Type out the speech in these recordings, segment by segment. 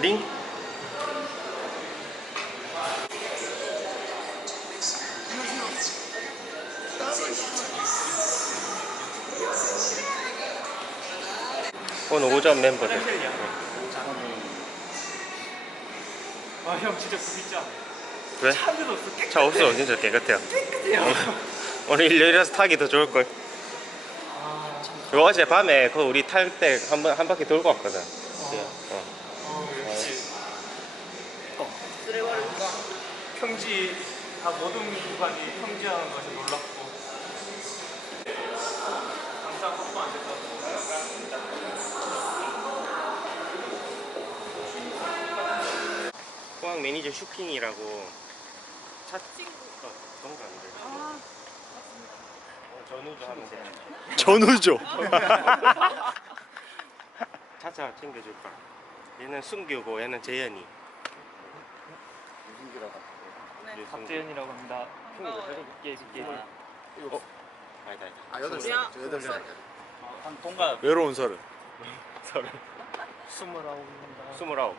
링? 오늘 오전 멤버들. 아, 형 진짜 진짜. 왜? 차도 없어. 차 없어. 진짜 깨끗해요. 오늘 일요일이라서 타기 더 좋을걸. 이거 어제 밤에 그 우리 탈 때 한 바퀴 돌고 왔거든. 쓰레버리가 평지 다 모든 구간이 평지하는 것이 놀랍고 항상 확보 안 됐다. 포항 매니저 슈킹이라고 차 친구. 동감들. 아, 전우도 하면 돼. 전우죠. 차차 챙겨줄까? 얘는 순규고 얘는 재현이. 네. 박재현이라고 합니다. 예. 아니다. 아 8살. 야. 저 8살. 한 동갑 외로운 서른. 서른. 29입니다.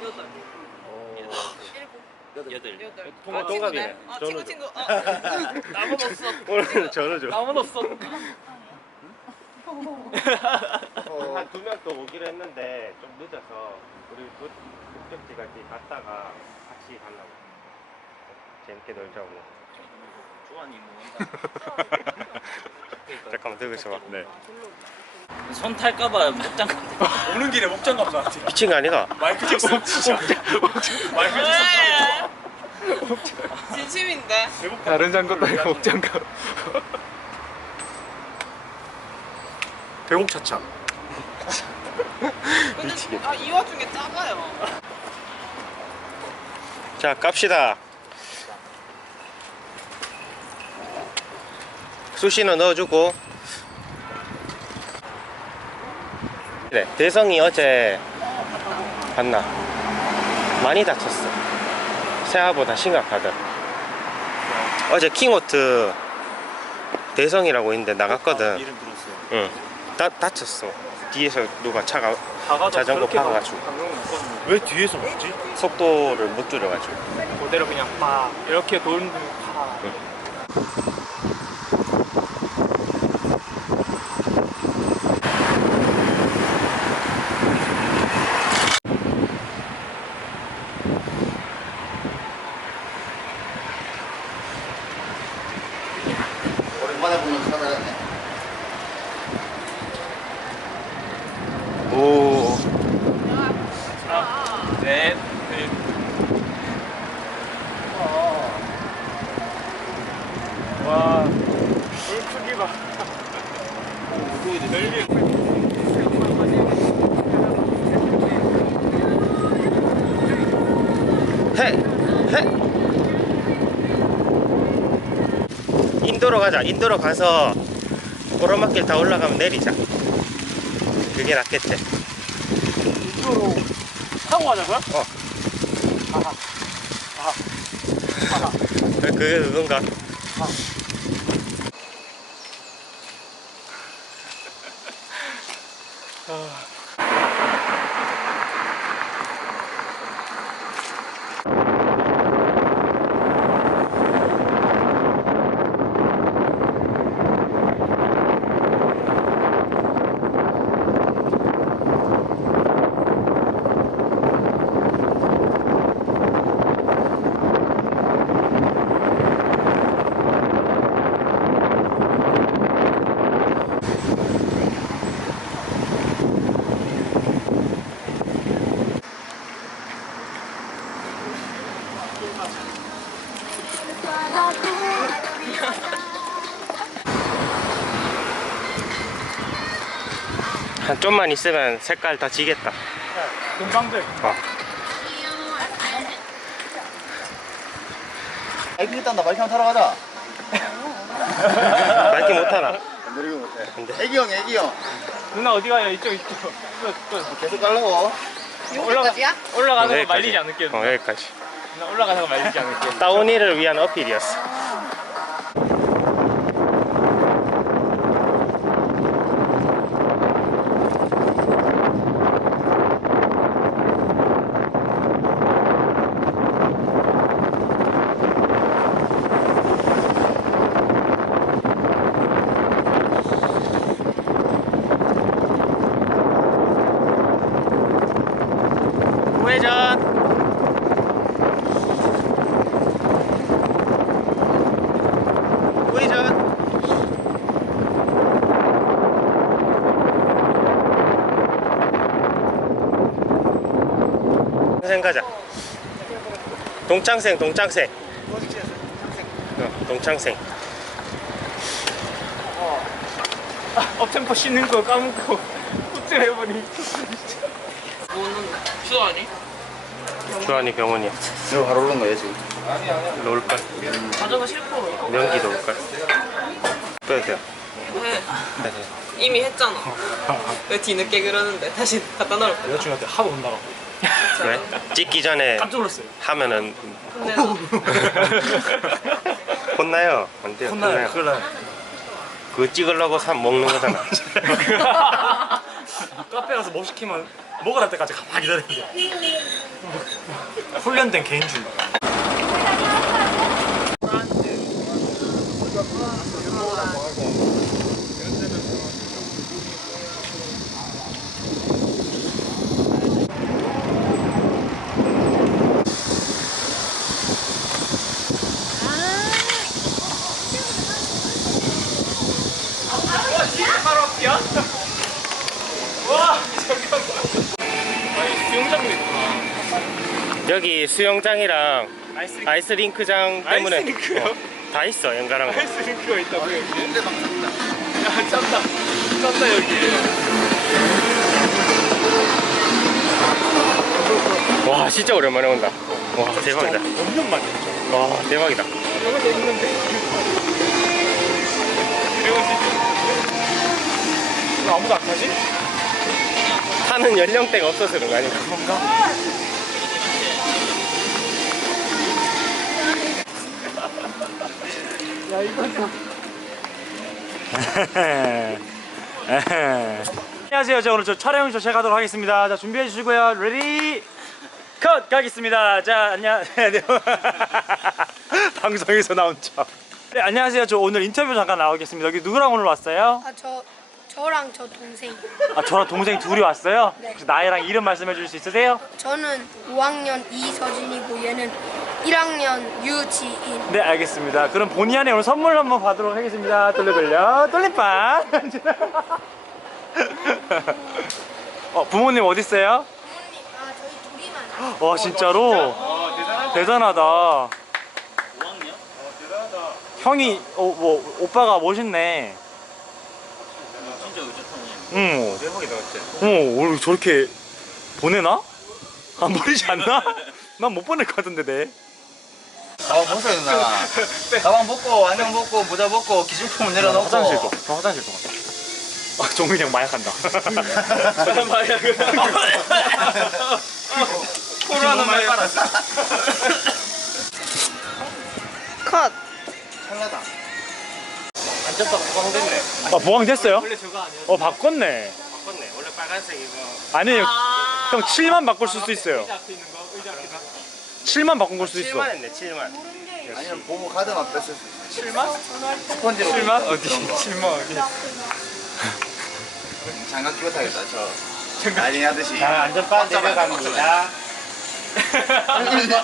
29. 여덟. 일곱. 여덟. 여덟. 동갑이네. 아, 전우죠. 친구. 나만 없어. 오늘 전우죠. 남은 없어. 한 2명 또 오기로 했는데 좀 늦어서 우리 목적지까지 갔다가 같이 가려고. 재밌게 놀자고. 주환이 뭐 잠깐만 들고 있어봐. 네. 손 탈까봐 목장 오는 길에 목장 감사. 미친 거 아니가? 마이클 잭슨. 마이클 잭슨. 진심인데. 다른 장갑도 아니고 목장갑. 배곡 차차. 근데 이 와중에 작아요. 자, 갑시다. 수시는 넣어주고. 그래, 대성이 어제 봤나? 많이 다쳤어. 새하보다 심각하다. 어제 킹호트 대성이라고 있는데 나갔거든. 이름 들었어요. 응. 다쳤어. 뒤에서 누가 차가 자전거 박아가지고 왜 뒤에서 먹지? 속도를 못 줄여가지고. 그대로 그냥 파 이렇게 도는 파. 오랜만에 보는 차들았네. 오. 네. 와, 물 크기 봐. 넓이. 해. 인도로 가자. 인도로 가서 오르막길 다 올라가면 내리자. 그게 낫겠지. 이쪽으로 타고 가자고요? 그게 그건가? 한 좀만 있으면 색깔 다 지겠다. 금방 돼. 바이크 일단 나 바이크 한번 타러 가자. 밝게 못하나? 내리고 못해. 근데 애기 형. 누나 어디 가요? 이쪽. 계속 가려고. 여기까지야? 올라가는 거 여기까지. 말리지 않을게요. 누나. 여기까지. 누나 올라가는 거 말리지 않을게요. 다운힐을 위한 어필이었어. 동창생 가자. 동창생. 동창생. 업템포 씻는 거 까먹고 후퇴 해버리. 수아니? 주한이 병원이야. 이거 바로 오른 거예요 지금. 놓을걸. 가져가 싫고. 명기 놓을걸. 빼도 돼요. 해. 이미 했잖아. 왜 뒤늦게 그러는데 다시 갖다 놓을 거야. 여자친구한테 하도 혼나가. 왜? 찍기 전에 깜짝 놀랐어요. 하면은 근데 너 혼나요. 안 돼요. 혼나요. 큰일 나요. 그거 찍으려고 먹는 거잖아. 카페 가서 뭐 시키면 먹으라 때까지 가만히 기다리는데. 훈련된 개인주의. 와, 저기가 뭐야? 수영장도 있구나. 여기 수영장이랑 아이스링크장 때문에 아이스링크요? 다 있어. 연가랑 거. 아이스링크가 있다고요, 여기? 야, 짠다. 짠다, 여기. 와 진짜 오랜만에 온다. 와 대박이다. 몇 년 만이었죠? 와 대박이다. 여기서 있는데. 왜 아무도 안 타지? 타는 연령대가 없어서 그런 거 아닌가? 그런가? 야, 이거 안녕하세요. 자, 오늘 저 촬영 제가 하도록 하겠습니다. 자, 준비해 주시고요. 레디 컷 가겠습니다. 자, 안녕. 방송에서 나온 척. 네, 안녕하세요. 저 오늘 인터뷰 잠깐 나오겠습니다. 여기 누구랑 오늘 왔어요? 저랑 저 동생. 아, 저랑 동생 둘이 왔어요? 네. 혹시 나이랑 이름 말씀해 주실 수 있으세요? 저는 5학년 이서진이고 얘는 1학년 유지인. 네, 알겠습니다. 그럼 본의 아니게 오늘 선물 한번 받도록 하겠습니다. 돌려 돌림판. 부모님 어디 있어요? 부모님, 저희 둘이만. 와, 진짜로? 대단하다. 5학년? 대단하다. 형이 뭐 오빠가 멋있네. 진짜 의젓하네. 응. 대박이다 어째. 오늘 저렇게 보내나? 안 보내지 않나? 난 못 보낼 것 같은데 내. 가방 벗어야 되나? 가방 벗고 안경 벗고 모자 벗고 기준품을 내려놓고. 화장실도. 저 화장실도 갔다. 정민이 형 마약한다. 마약을. 코로나 많이 빨았어. 컷. 탈라다. 앉았다 보강됐네. 보강됐어요? 원래 저거 아니야? 바꿨네. 바꿨네. 원래 빨간색 이거. 아니에요. 형 7만 바꿀 수도 있어요. 의자 앞에 있는 거. 의자 앞에 있는 거. 7만 바꾼 걸 수도 있어. 7만 했네. 7만. 아니면 보고 카드만 뺐을 수 있어. 7만? 스펀지로. 7만? 어디? 그런 거. 7만 어디? 장갑 끼고 타겠다. 저 난리 하듯이. 자 안전바 내려갑니다.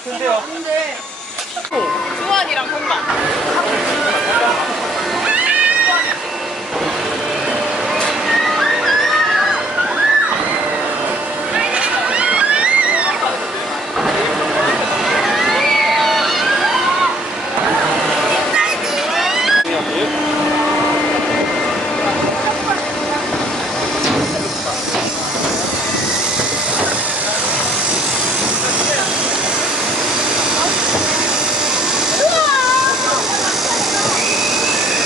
근데요. 근데 수아니랑 금방.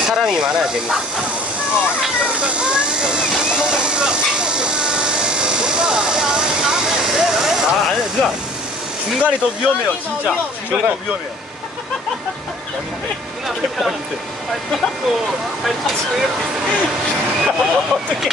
사람이 많아야 재밌어. 아니 누나 중간이 더 위험해요 진짜. 중간이 더 위험해요. 어떻게?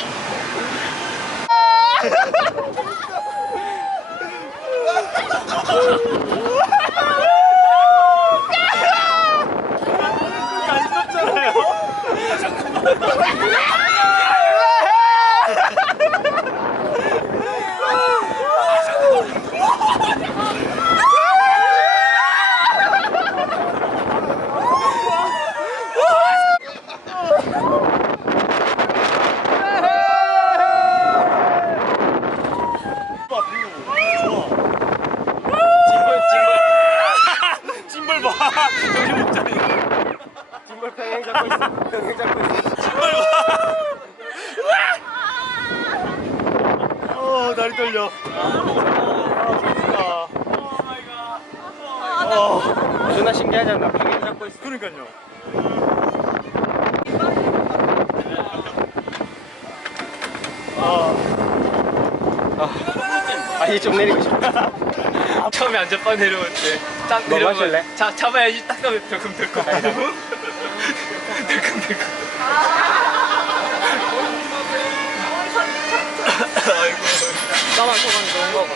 다리 떨려. 존나 신기하지 않나? 방에 잡고 있어. 그러니까요. 아니 좀 내리고 싶다. 처음에 안전바 내려올 때딱 뭐 마실래? 잡아야지 딱 하면 덜컹덜컹. 덜컹덜컹. 나만 소감 좋은 거 봐.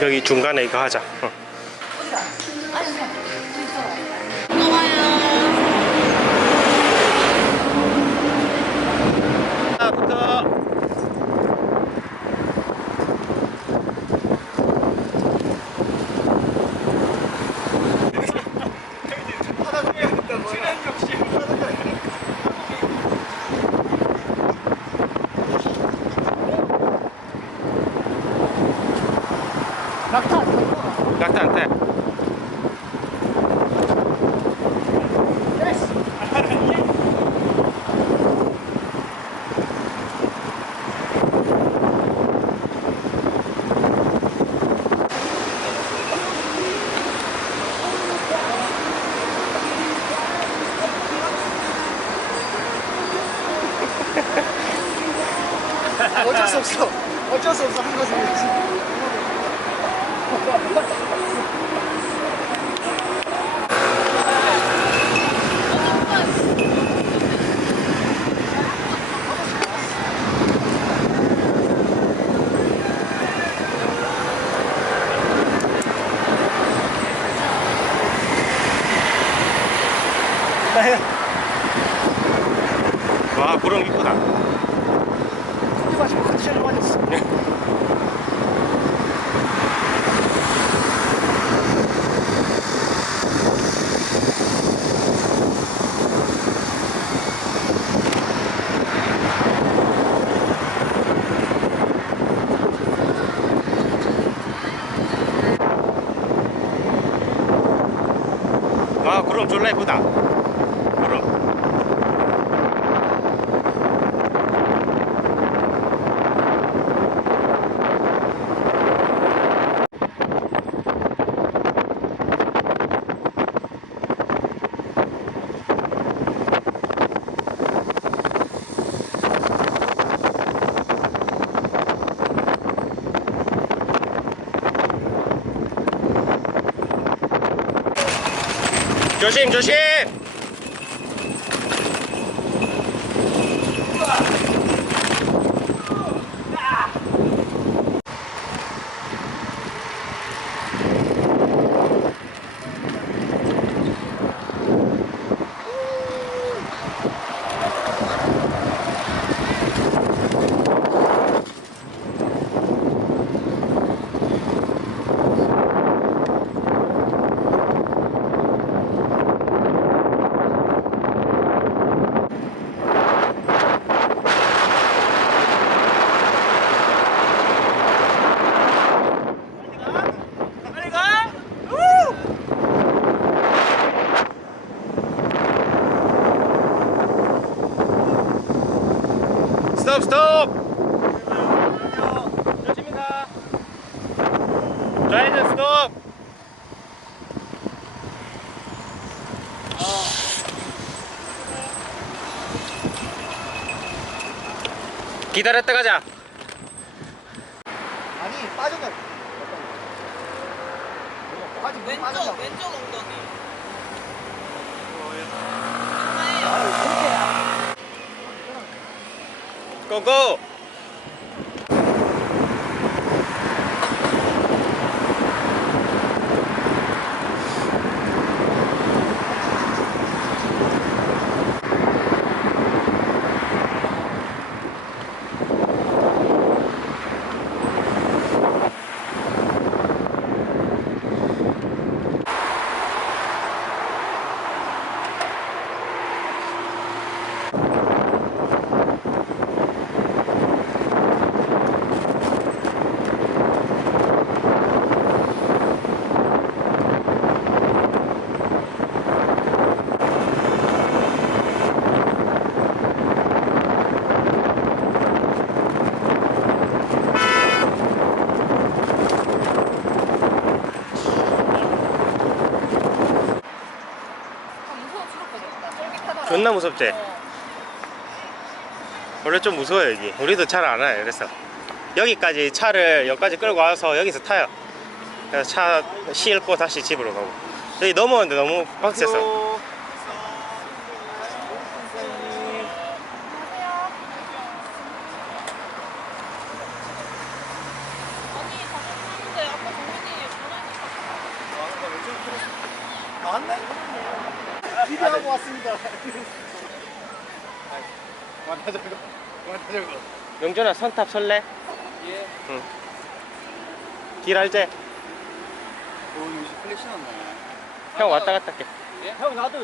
여기 중간에 이거 하자. 하나부터. 낙타 안 돼. 어쩔 수 없어. 어쩔 수 없어. 한 것은. 와 구름 이쁘다. 와 구름 졸라 이쁘다. 구름. 조심 조심. 기다렸다 가자. 아니 빠졌냐? 아직 못 빠졌냐? 왼쪽 엉덩이. 고고. 존나 무섭지? 원래 좀 무서워요 여기. 우리도 잘 안 와요. 그래서 여기까지 차를 여기까지 끌고 와서 여기서 타요. 그래서 차 싣고 다시 집으로 가고. 여기 넘어오는데 너무 빡셌어. 나왔네? 비디오하고 왔습니다. 영준아 선탑 설래? 예. 응. 길 알지? 오 요즘 플래시 났네. 형 왔다 갔다 할게. 형 나도.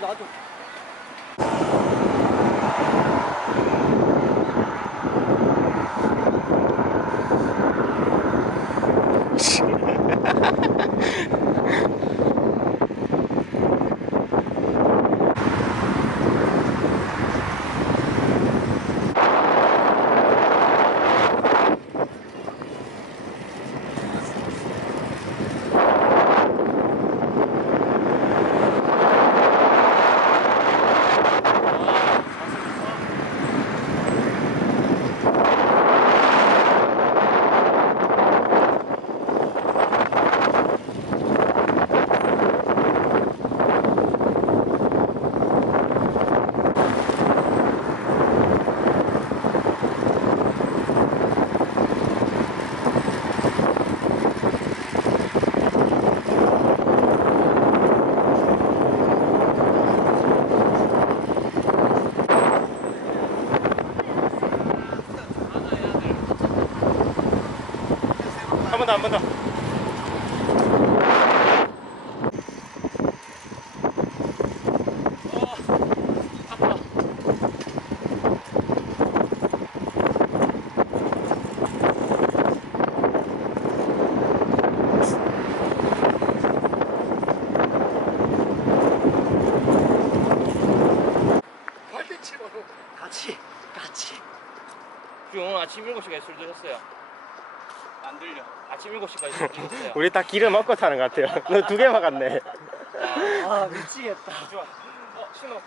한 번 더. 같이. 우리 오늘 아침 7시까지 술 드셨어요? 안 들려. 아침 7시까지 술 드셨어요? 우리 다 길을 먹고 타는 것 같아요. 너 2개 먹었네. 아 미치겠다. 좋아. 신호.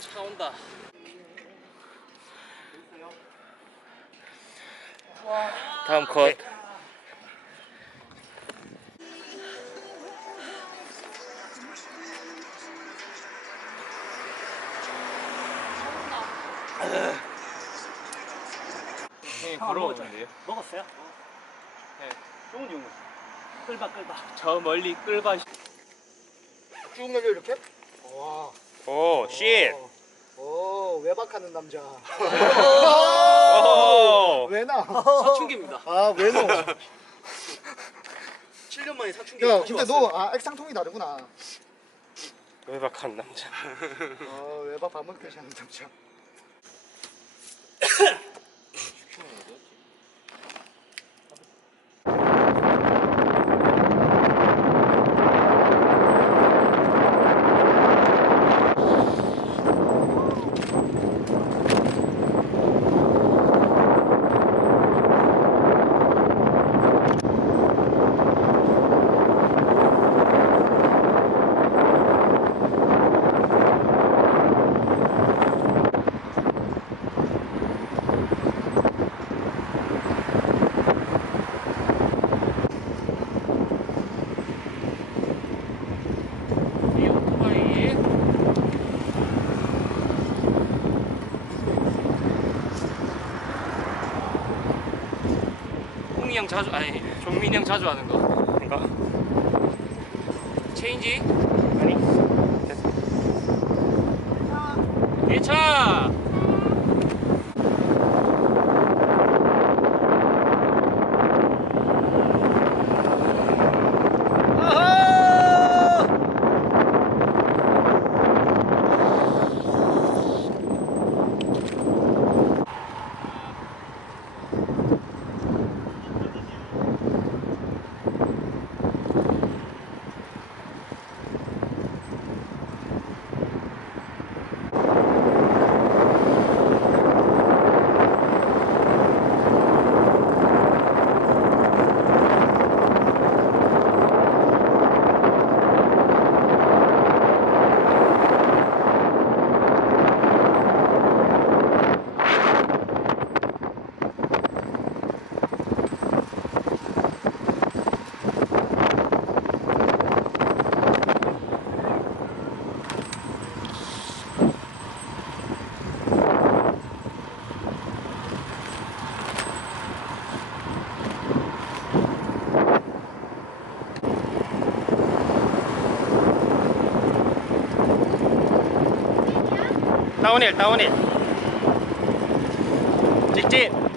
차 온다. 다음 컷. 형님 걸어오는데요? 먹었어요? 네. 좋은 용어. 끌바. 저 멀리 끌바. 쭉 열려 이렇게? 와. 오, 쉿. 오, 외박하는 남자. 오. 왜나? 사춘기입니다. 아, 왜노? 7년 만에 사춘기 야, 근데 너 액상통이 다르구나. 외박한 남자. 외박 밥 먹듯이 하는 남자. 홍이 형 자주 아니 종민이 형 자주 하는 거 이거? 체인지 아니. 예차 다운힐 직진.